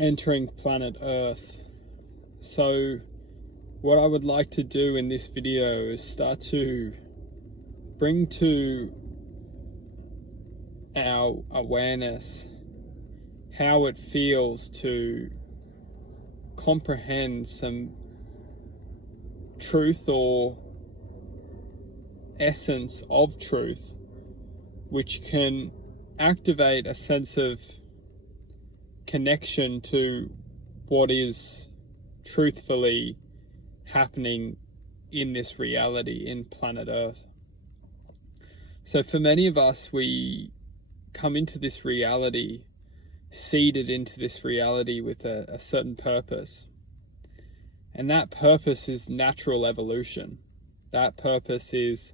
entering planet Earth. So what I would like to do in this video is start to bring to our awareness how it feels to comprehend some truth or essence of truth, which can activate a sense of connection to what is truthfully happening in this reality in planet Earth. So for many of us, we come into this reality, seeded into this reality with a certain purpose. And that purpose is natural evolution. That purpose is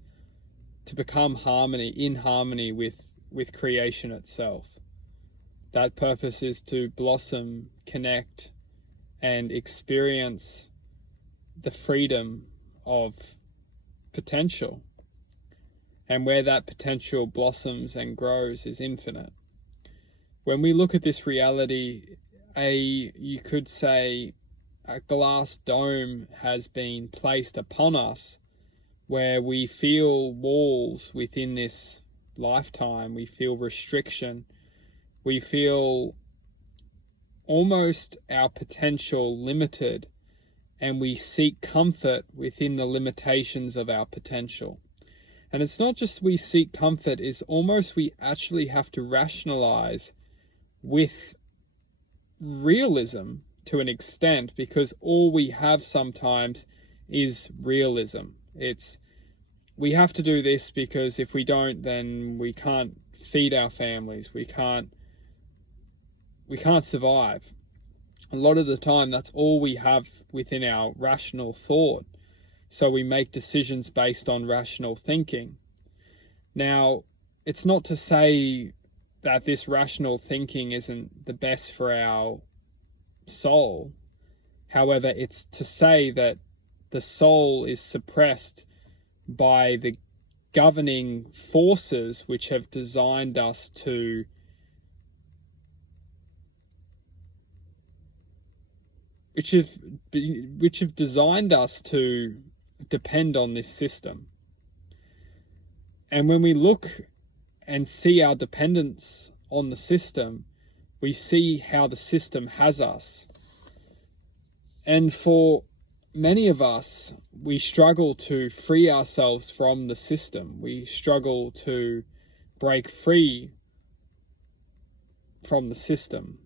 to become in harmony with creation itself. That purpose is to blossom, connect, and experience the freedom of potential. And where that potential blossoms and grows is infinite. When we look at this reality, you could say a glass dome has been placed upon us, where we feel walls within this lifetime, we feel restriction, we feel almost our potential limited, and we seek comfort within the limitations of our potential. And it's not just we seek comfort, it's almost we actually have to rationalize with realism to an extent, because all we have sometimes is realism. We have to do this because if we don't, then we can't feed our families, we can't survive. A lot of the time, that's all we have within our rational thought. So we make decisions based on rational thinking. Now, it's not to say that this rational thinking isn't the best for our soul. However, it's to say that the soul is suppressed by the governing forces which have designed us to which have designed us to depend on this system. And when we look and see our dependence on the system, we see how the system has us. And for many of us, we struggle to free ourselves from the system. We struggle to break free from the system.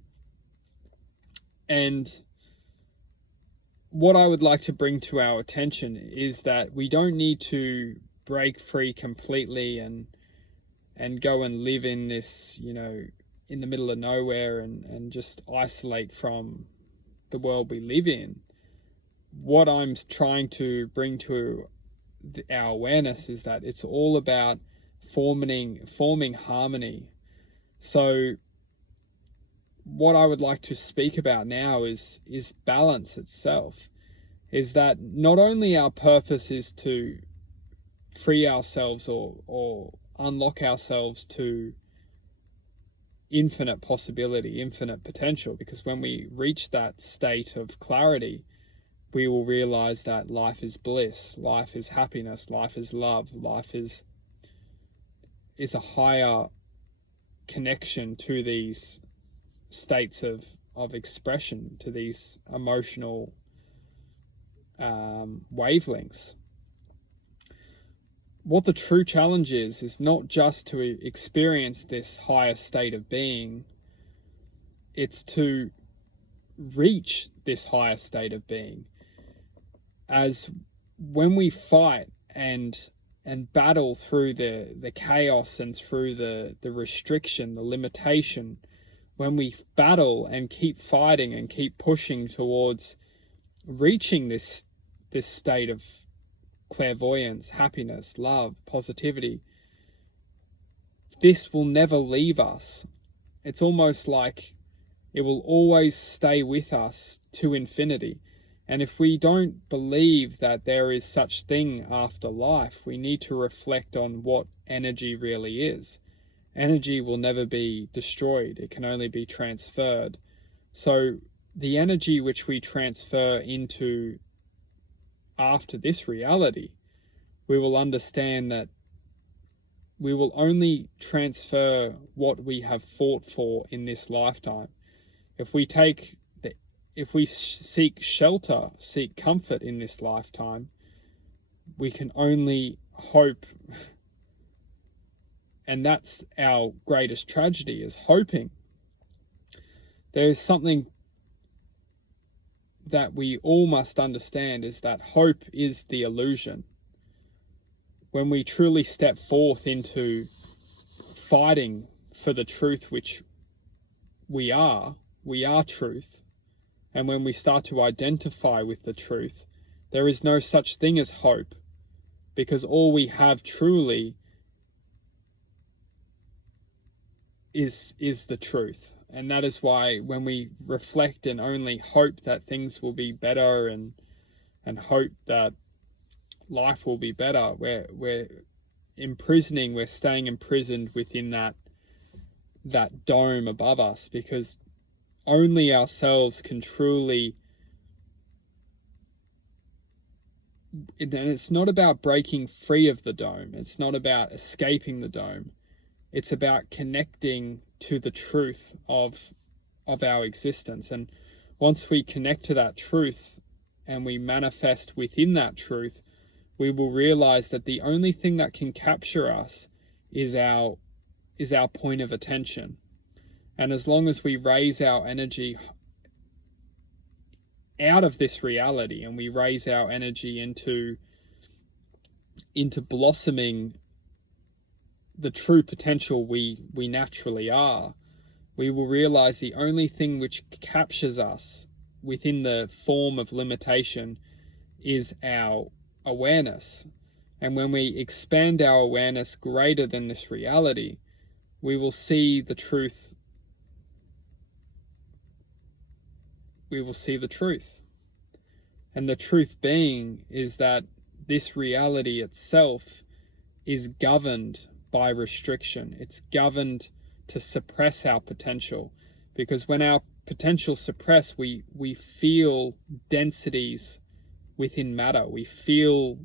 And what I would like to bring to our attention is that we don't need to break free completely and go and live in this, in the middle of nowhere and just isolate from the world we live in. What I'm trying to bring to our awareness is that it's all about forming harmony. So what I would like to speak about now is balance itself. Is that not only our purpose is to free ourselves or unlock ourselves to infinite possibility, infinite potential, because when we reach that state of clarity, we will realize that life is bliss, life is happiness, life is love, life is a higher connection to these states of expression, to these emotional wavelengths. What the true challenge is not just to experience this higher state of being, it's to reach this higher state of being. As when we fight and battle through the chaos and through the restriction, the limitation, when we battle and keep fighting and keep pushing towards reaching this state of clairvoyance, happiness, love, positivity, this will never leave us. It's almost like it will always stay with us to infinity. And if we don't believe that there is such thing after life, we need to reflect on what energy really is. Energy will never be destroyed. It can only be transferred. So the energy which we transfer into after this reality, we will understand that we will only transfer what we have fought for in this lifetime. If we seek shelter, seek comfort in this lifetime, we can only hope, and that's our greatest tragedy, is hoping. There is something that we all must understand, is that hope is the illusion. When we truly step forth into fighting for the truth which we are truth, and when we start to identify with the truth, there is no such thing as hope, because all we have truly is the truth. And that is why when we reflect and only hope that things will be better and hope that life will be better, we're staying imprisoned within that dome above us, because only ourselves can truly, and it's not about breaking free of the dome, it's not about escaping the dome, it's about connecting to the truth of our existence. And once we connect to that truth and we manifest within that truth, we will realize that the only thing that can capture us is our point of attention. And as long as we raise our energy out of this reality and we raise our energy into blossoming the true potential we naturally are, we will realize the only thing which captures us within the form of limitation is our awareness. And when we expand our awareness greater than this reality, we will see the truth. We will see the truth. And the truth being is that this reality itself is governed by restriction. It's governed to suppress our potential, because when our potential suppress, we feel densities within matter. We feel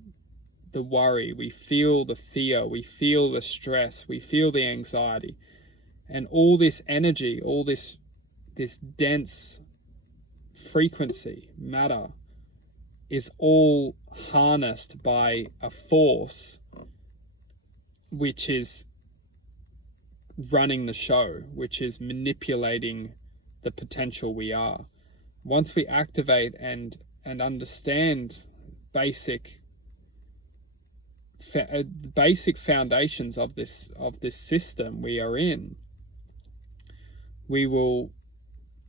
the worry, we feel the fear, we feel the stress, we feel the anxiety, and all this energy, all this dense frequency, matter, is all harnessed by a force which is running the show, which is manipulating the potential we are. Once we activate and understand basic foundations of this system we are in, we will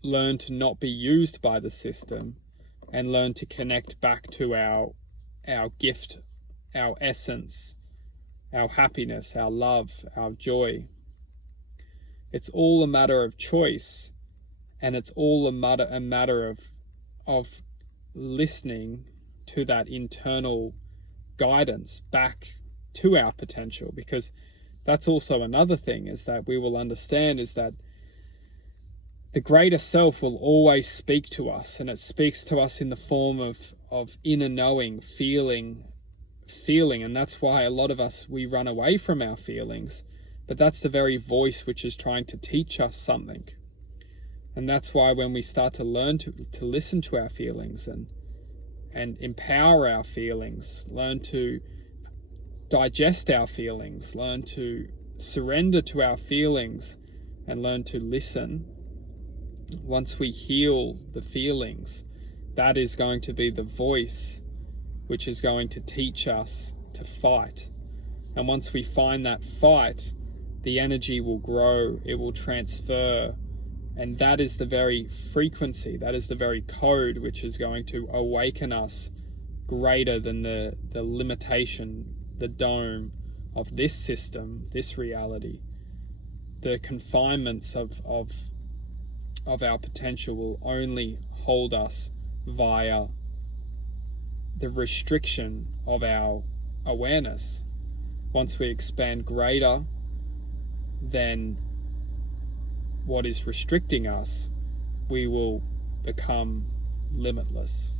learn to not be used by the system and learn to connect back to our gift, our essence, our happiness, our love, our joy. It's all a matter of choice, and it's all a matter of listening to that internal guidance back to our potential. Because that's also another thing, is that we will understand, is that the greater self will always speak to us, and it speaks to us in the form of inner knowing, feeling, and that's why a lot of us, we run away from our feelings, but that's the very voice which is trying to teach us something. And that's why when we start to learn to listen to our feelings and empower our feelings, learn to digest our feelings, learn to surrender to our feelings, and learn to listen, once we heal the feelings, that is going to be the voice which is going to teach us to fight. And once we find that fight, the energy will grow, it will transfer, and that is the very frequency, that is the very code which is going to awaken us greater than the limitation, the dome of this system, this reality. The confinements of our potential will only hold us via the restriction of our awareness. Once we expand greater than what is restricting us, we will become limitless.